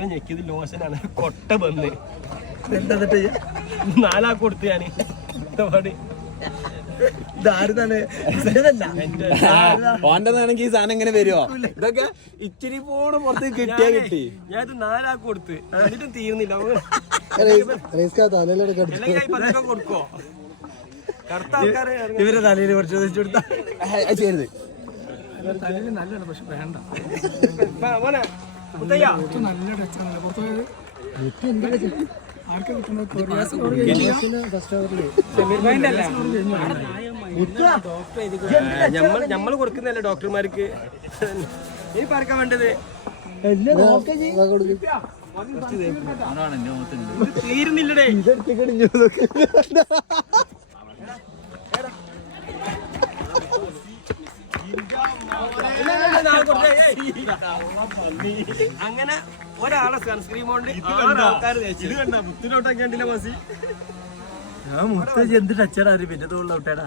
ഞെക്കിയത് ലോഷനാണ് കൊട്ട ബന്ന് നാലാക്ക് കൊടുത്ത് ഞാന് ഓന്റെതാണെങ്കിൽ ഈ സാധനം ഇങ്ങനെ വരുവോ ഇതൊക്കെ ഇച്ചിരി പോണ് പുറത്ത് കിട്ടിയാ കിട്ടി. ഞാൻ ഇത് നാലാക്ക് കൊടുത്ത് എന്നിട്ടും തീർന്നില്ല. കൊടുക്കോ കറുത്ത ആൾക്കാര് ഇവരെ തലയിൽ കുറച്ച് കൊടുത്താ ചെയ്യരുത്. തലയിൽ നല്ലതാണ് പക്ഷെ വേണ്ട. മോനെ മുത്തയ്യ നല്ല ടച്ചാണ് ആർക്കാ കിട്ടുന്നത്? ഞമ്മള് കൊടുക്കുന്നല്ലേ ഡോക്ടർമാർക്ക്. നീ പറക്കാൻ വേണ്ടത് തീരുന്നില്ലടേ. അങ്ങനെ ഒരാളെ സൺസ്ക്രീൻ കൊണ്ട് ആൾക്കാർ മുത്തിലോട്ടാക്കിയാണ്ടില്ല മസി. ഞാൻ മുത്ത എന്ത് ടച്ചറാ പിന്നെ തോളിലോട്ടേടാ.